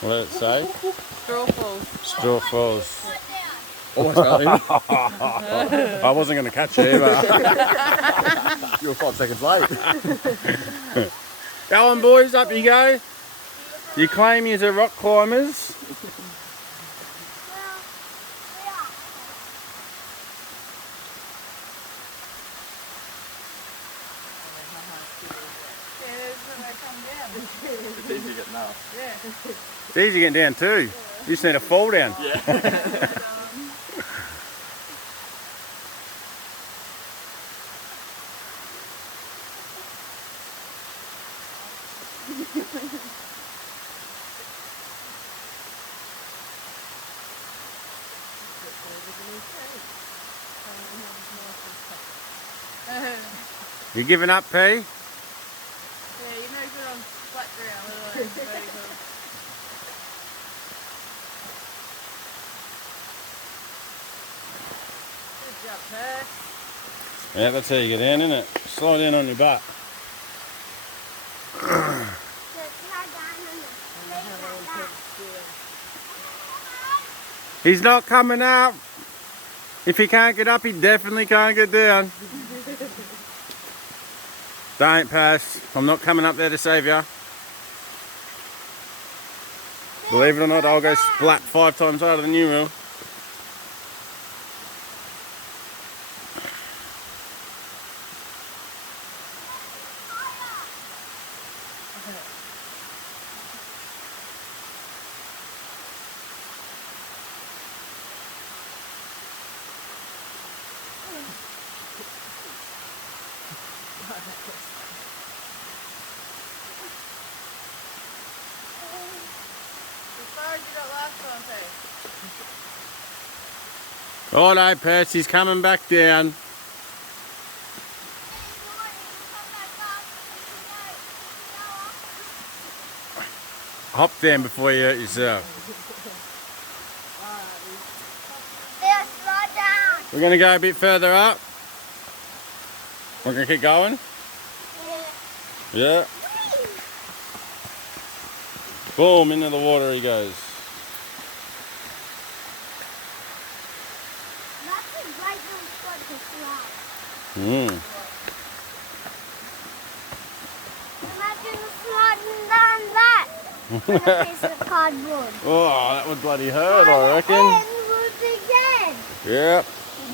What did it say? Straw falls. Straw falls. Almost got him. I wasn't going to catch you either. You were 5 seconds late. Go on, boys, up you go. You claim you're rock climbers. It's easy to get now. It's easy getting down too. You just need to fall down. Yeah. You giving up, P? Yeah, you know good on flat ground, otherwise vertical. Good job, Percy. Yeah, that's how you get down, isn't it? Slide in on your butt. He's not coming up. If he can't get up, he definitely can't get down. Don't pass. I'm not coming up there to save you. Believe it or not, I'll go splat 5 times harder than you will. Righto, Percy's coming back down. Hop down before you hurt yourself. We're going to go a bit further up. We're going to keep going? Yeah. Boom, into the water he goes. Imagine sliding down that with a piece of cardboard. Oh, that would bloody hurt, I reckon. And would again. Yep.